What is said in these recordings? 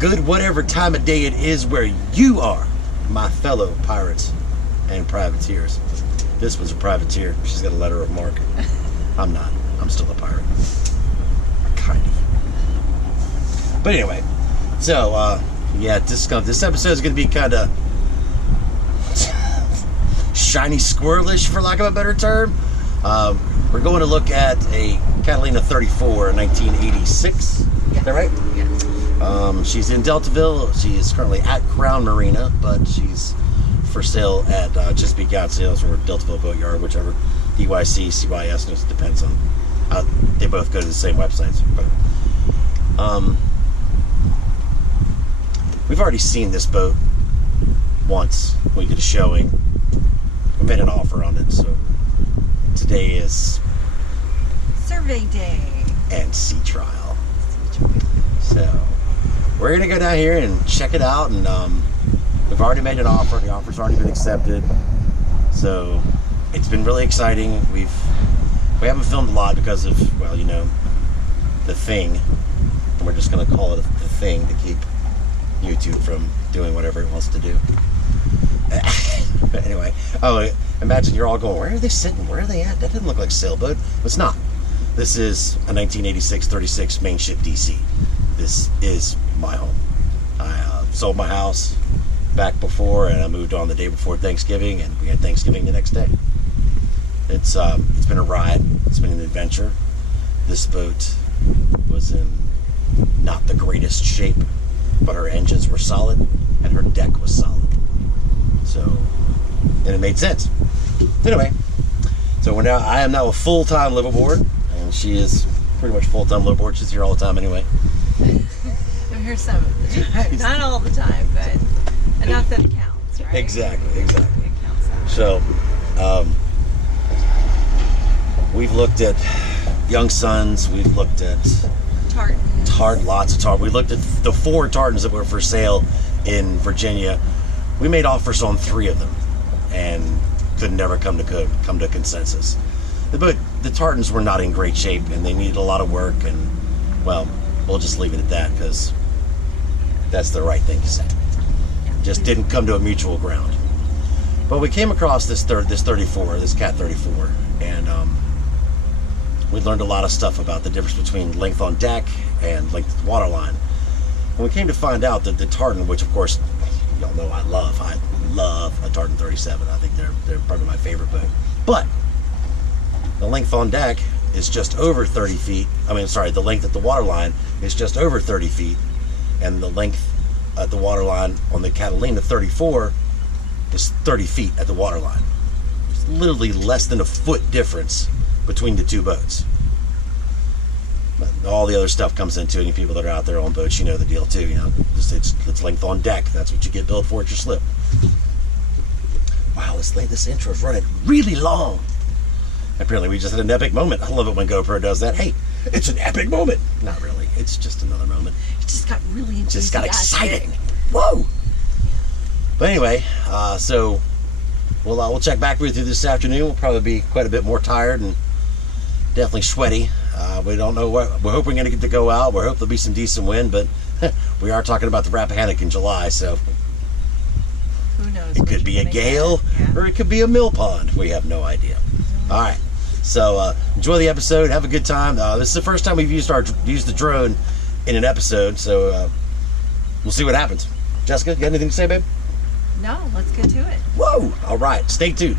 good whatever time of day it is where you are, my fellow pirates and privateers. This was a privateer. She's got a letter of marque. I'm not. I'm still a pirate. Kind of. But anyway, so, yeah, this episode is going to be kind of shiny squirrelish, for lack of a better term. We're going to look at a Catalina 34, 1986. Is that right? Yeah. She's in Deltaville. She is currently at Crown Marina, but she's for sale at Chesapeake Yacht Sales or Deltaville Boat Yard, whichever. DYC, CYS, it depends on how they both go to the same websites. But we've already seen this boat once. We did a showing. We made an offer on it, so today is survey day and sea trial. So we're gonna go down here and check it out, and we've already made an offer. The offer's already been accepted, so it's been really exciting. We haven't filmed a lot because of, well, you know, the thing, and we're just gonna call it the thing to keep YouTube from doing whatever it wants to do. But anyway, imagine you're all going, where are they sitting? Where are they at? That doesn't look like a sailboat. It's not. This is a 1986 36 main ship DC. This is my home. I sold my house back before, and I moved on the day before Thanksgiving, and we had Thanksgiving the next day. It's been a ride. It's been an adventure. This boat was in not the greatest shape, but her engines were solid, and her deck was solid. So, and it made sense. Anyway, so I am now a full-time liveaboard, and she is pretty much full-time liveaboard. She's here all the time anyway. I'm here some of the time. Not all the time, but enough that it counts, right? Exactly. It counts. So, we've looked at Young Sons. We've looked at lots of tartans. We looked at the 4 tartans that were for sale in Virginia. We made offers on 3 of them, and could never come to consensus. The tartans were not in great shape, and they needed a lot of work, and, well, we'll just leave it at that, because that's the right thing to say. Just didn't come to a mutual ground. But we came across this 34, this Cat 34, and we learned a lot of stuff about the difference between length on deck and length of the waterline. And we came to find out that the tartan, which of course y'all know I love a tartan 37. I think they're probably my favorite boat. But the length on deck is just over 30 feet. The length at the waterline is just over 30 feet, and the length at the waterline on the Catalina 34 is 30 feet at the waterline. It's literally less than a foot difference between the 2 boats. But all the other stuff comes into it. Any people that are out there on boats, you know the deal too. You know, it's length on deck. That's what you get billed for at your slip. Wow, this intro's running really long. Apparently, we just had an epic moment. I love it when GoPro does that. Hey, it's an epic moment. Not really. It's just another moment. It just got really enthusiastic. Just got exciting. Whoa! But anyway, so we'll check back with you this afternoon. We'll probably be quite a bit more tired and definitely sweaty. We don't know what we're hoping to get to go out. We're hoping there'll be some decent wind, but we are talking about the Rappahannock in July, so who knows? It could be a gale, or it could be a mill pond. We have no idea. All right, so enjoy the episode. Have a good time. This is the first time we've used the drone in an episode, so we'll see what happens. Jessica, you got anything to say, babe? No, let's get to it. Whoa! All right, stay tuned.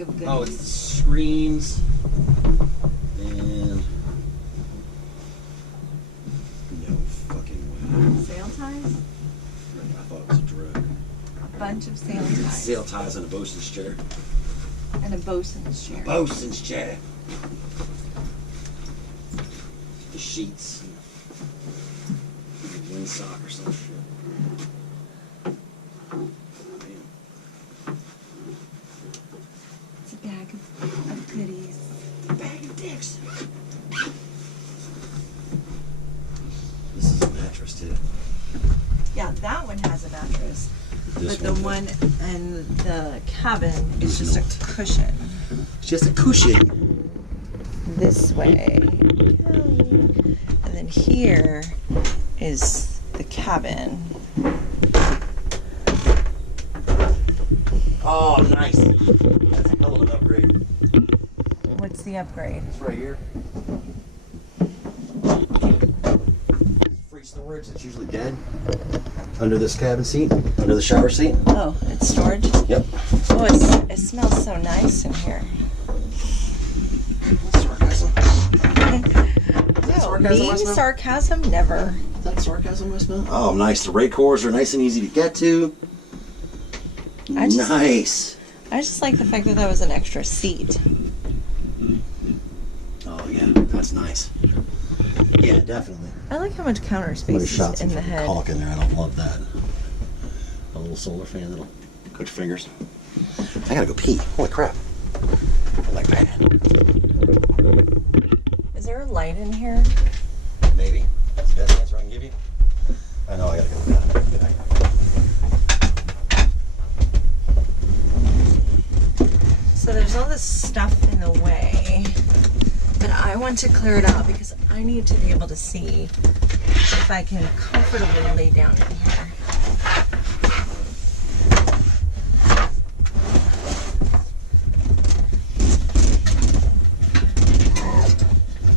bag of goodies. Oh, it's the screens. And no fucking way. Sail ties? I thought it was a drug. A bunch of sail ties. Sail ties and a bosun's chair. And a bosun's chair. Bosun's chair. The sheets. Windsock or some shit. It's a bag of goodies. A bag of dicks. This is a mattress too. Yeah, that one has a mattress. This But the one in the cabin is just a cushion. It's just a cushion. This way. And then here is the cabin. Oh, nice. That's a hell of an upgrade. What's the upgrade? It's right here. Free storage. It's usually dead. Under this cabin seat. Under the shower seat. Oh, it's storage? Yep. Oh, it smells so nice in here. Sarcasm. No, sarcasm me? I smell? Sarcasm? Never. Is that sarcasm I smell? Oh, nice. The rake cores are nice and easy to get to. Nice. I just like the fact that was an extra seat. Oh, yeah. That's nice. Yeah, definitely. I like how much counter Somebody space shot is some in the fucking head. caulk in there. I don't love that. A little solar fan that'll cook your fingers. I gotta go pee. Holy crap. I'm like bad. Is there a light in here? Maybe. That's the best answer I can give you. I know I gotta go to bed. Good night. So there's all this stuff in the way, but I want to clear it out because I need to be able to see if I can comfortably lay down in here.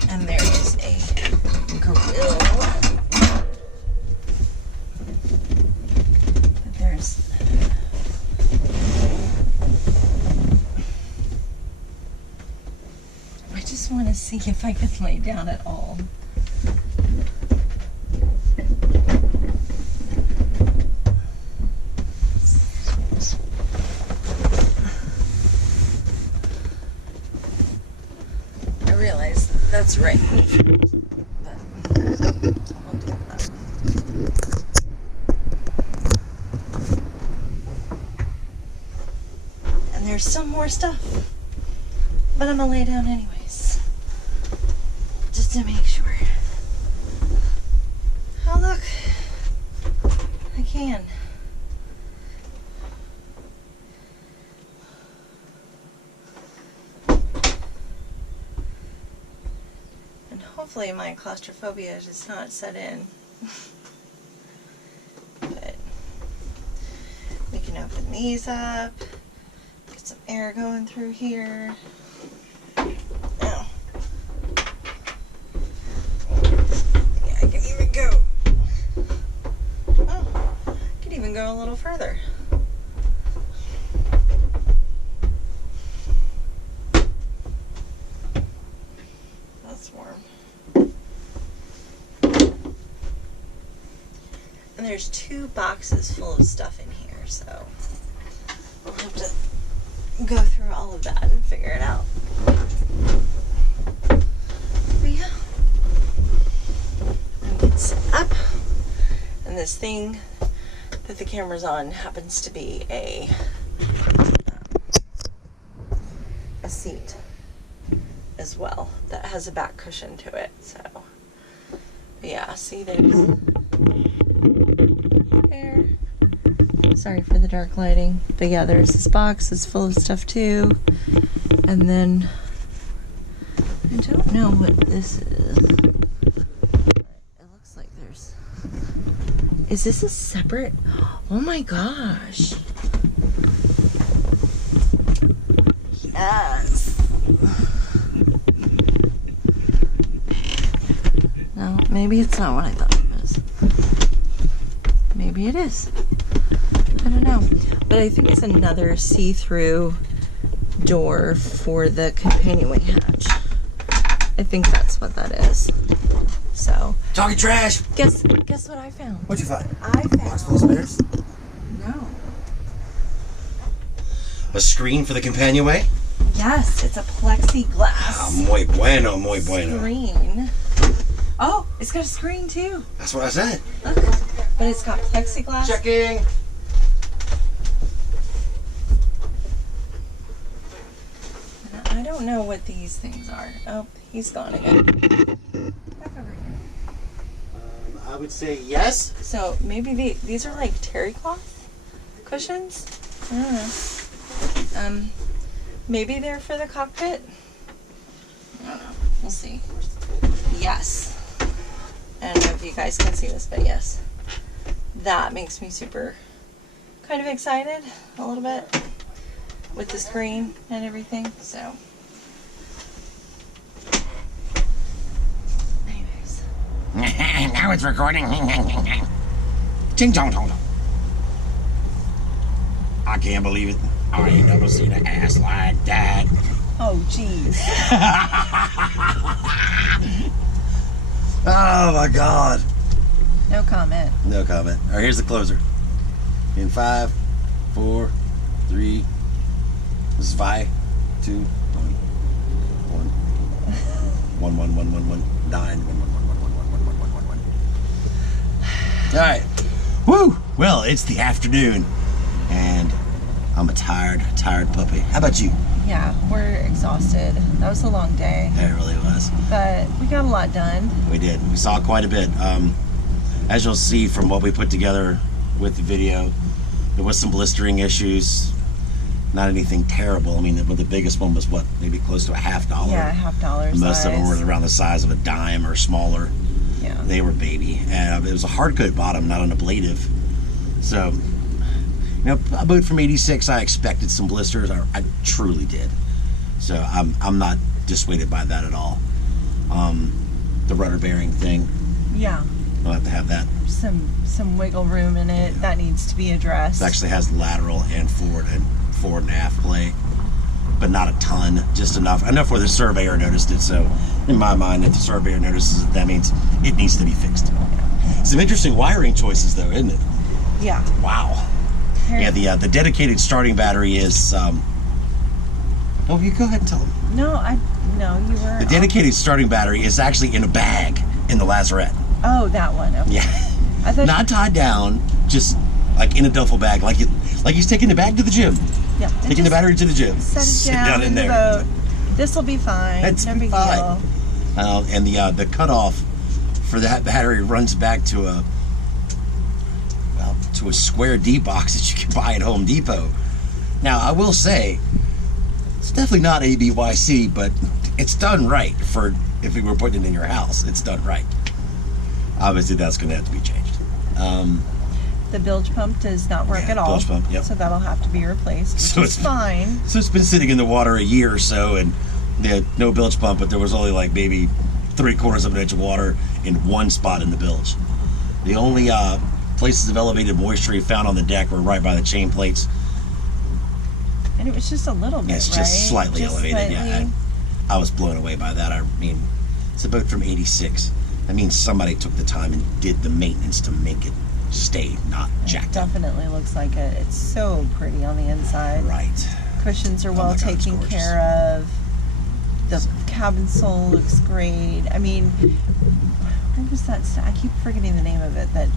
And there is a grill. But there's I just want to see if I can lay down at all. I realize that's right. But I'll do that. And there's some more stuff. But I'm gonna lay down anyways. Just to make sure. Oh look. I can. And hopefully my claustrophobia does not set in. But we can open these up. Get some air going through here. Now, yeah, I can even go. Oh, I can even go a little further. That's warm. And there's 2 boxes full of stuff in here, so we'll have to go through all of that and figure it out. But yeah. And we can sit up. And this thing that the camera's on happens to be a seat as well that has a back cushion to it. So but yeah, see there's there. Sorry for the dark lighting. But yeah, there's this box that's full of stuff too. And then I don't know what this is. It looks like there's... Is this a separate... Oh my gosh. Yes. No, maybe it's not what I thought it was. Maybe it is. I don't know. But I think it's another see-through door for the companionway hatch. I think that's what that is. So. Talking trash. Guess what I found? What'd you find? I found. Box full of spares? No. A screen for the companionway? Yes, it's a plexiglass. Ah, muy bueno, muy bueno. Screen. Oh, it's got a screen too. That's what I said. Look, but it's got plexiglass. Checking. I don't know what these things are. Oh, he's gone again. Back over here. I would say yes. So maybe these are like terry cloth cushions. I don't know. Maybe they're for the cockpit. I don't know. We'll see. Yes. I don't know if you guys can see this, but yes. That makes me super kind of excited a little bit with the screen and everything. So anyways. Now it's recording. Ching chong chong. I can't believe it. I ain't never seen an ass like that. Oh, jeez. Oh my God. No comment. No comment. All right, here's the closer. In 5, 4, 3. This is 5, 2, 1, 1, 1, 1, 1, 1, 1, 9, 1, 1, 1, 1, 1, 1, 1, 1, 1. All right. Woo! Well, it's the afternoon, and I'm a tired puppy. How about you? Yeah, we're exhausted. That was a long day, It really was. but we got a lot done. We did. We saw quite a bit. As you'll see from what we put together with the video, there was some blistering issues. Not anything terrible. I mean, the biggest one was what, maybe close to $50. Yeah, $50. And most of them were around the size of a dime or smaller. Yeah. They were baby. And it was a hard coat bottom, not an ablative. So, you know, a boat from '86, I expected some blisters. I truly did. So I'm not dissuaded by that at all. The rudder bearing thing, Yeah. I'll have to have that. Some wiggle room in it that needs to be addressed. It actually has lateral and forward and aft play, but not a ton, just enough where the surveyor noticed it. So in my mind, if the surveyor notices it, that means it needs to be fixed. Some interesting wiring choices though, isn't it? Yeah. Wow. Yeah, the dedicated starting battery is oh, you go ahead and tell them. No, you were. The dedicated starting battery is actually in a bag in the lazarette. Oh, that one. Okay. Yeah. I thought Not tied down, just like in a duffel bag, like he's taking the bag to the gym. Yeah. Taking the battery to the gym. Set it down in the boat. This will be fine. That's no big fine. deal. And the cutoff for that battery runs back to a square D box that you can buy at Home Depot. Now, I will say, it's definitely not ABYC, but it's done right for if you were putting it in your house. It's done right. Obviously, that's going to have to be changed. The bilge pump does not work at all. Bilge pump, yep. So that'll have to be replaced, which is fine. So it's been sitting in the water a year or so, and they had no bilge pump, but there was only like maybe 3/4 of an inch of water in one spot in the bilge. The only places of elevated moisture you found on the deck were right by the chain plates. And it was just a little bit, It's right? just slightly elevated. Slightly. Yeah, I was blown away by that. I mean, it's a boat from '86. That means somebody took the time and did the maintenance to make it stay not jacked up. Definitely looks like it. It's so pretty on the inside. Right. Cushions are Oh well my God, it's taken gorgeous. care of. The cabin sole looks great. I mean, what was that? I keep forgetting the name of it. That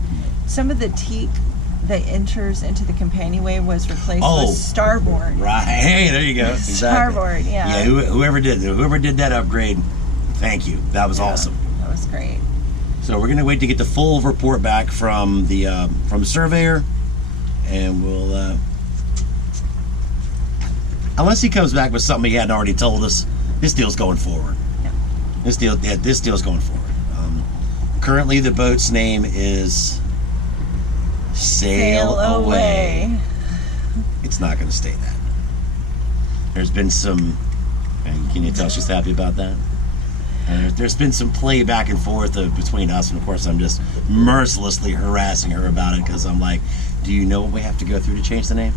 some of the teak that enters into the companionway was replaced with starboard. Right. Hey, there you go. Exactly. Starboard, yeah. Yeah. Whoever did that upgrade, thank you. That was awesome. That was great. So we're gonna wait to get the full report back from the surveyor, and we'll unless he comes back with something he hadn't already told us, this deal's going forward. Yeah. This deal's going forward. Currently, the boat's name is Sailaway. It's not going to stay that. There's been some. Can you tell she's happy about that? There's been some play back and forth between us, and of course I'm just mercilessly harassing her about it because I'm like, do you know what we have to go through to change the name?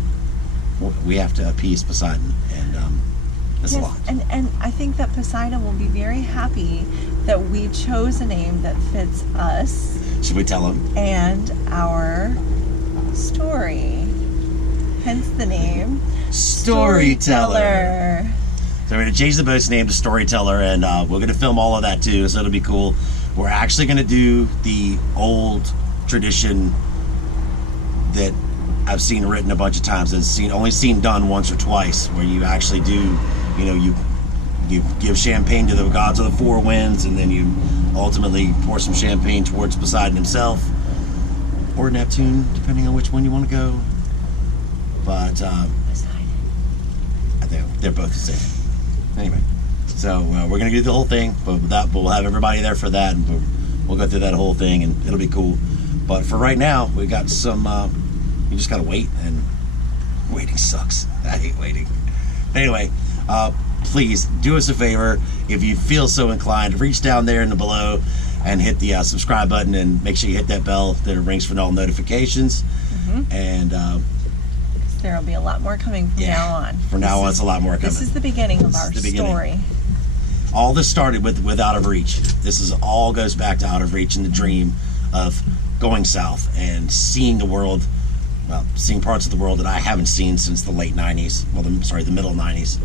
We have to appease Poseidon, and It's a lot. And I think that Poseidon will be very happy that we chose a name that fits us. Should we tell him? And our story. Hence the name Storyteller. So we're going to change the boat's name to Storyteller, and we're going to film all of that too, so it'll be cool. We're actually going to do the old tradition that I've seen written a bunch of times and only seen done once or twice, where you actually do, you give champagne to the gods of the four winds, and then you ultimately pour some champagne towards Poseidon himself, or Neptune, depending on which one you want to go. But Poseidon. I think they're both the same. Anyway, so we're gonna do the whole thing, but we'll have everybody there for that, and we'll go through that whole thing, and it'll be cool. But for right now, we got some. You just gotta wait, and waiting sucks. I hate waiting. Anyway, please do us a favor, if you feel so inclined, reach down there in the below and hit the subscribe button, and make sure you hit that bell that it rings for all notifications. And there will be a lot more coming from now on. From now on, it's a lot more coming. This is the beginning of our story. All this started with Out of Reach. All goes back to Out of Reach and the dream of going south and seeing the world, seeing parts of the world that I haven't seen since the late 90s. Well, the middle 90s,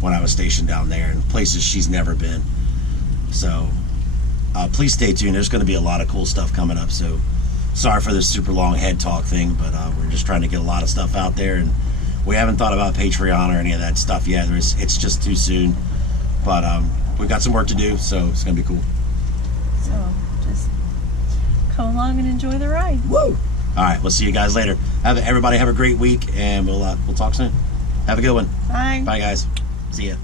when I was stationed down there, and places she's never been. So please stay tuned. There's going to be a lot of cool stuff coming up. So sorry for this super long head talk thing, but we're just trying to get a lot of stuff out there, and we haven't thought about Patreon or any of that stuff yet. It's just too soon, but we've got some work to do, so it's gonna be cool. So just come along and enjoy the ride. Woo! All right, we'll see you guys later. Everybody have a great week, and we'll talk soon. Have a good one. Bye. Bye, guys. See ya.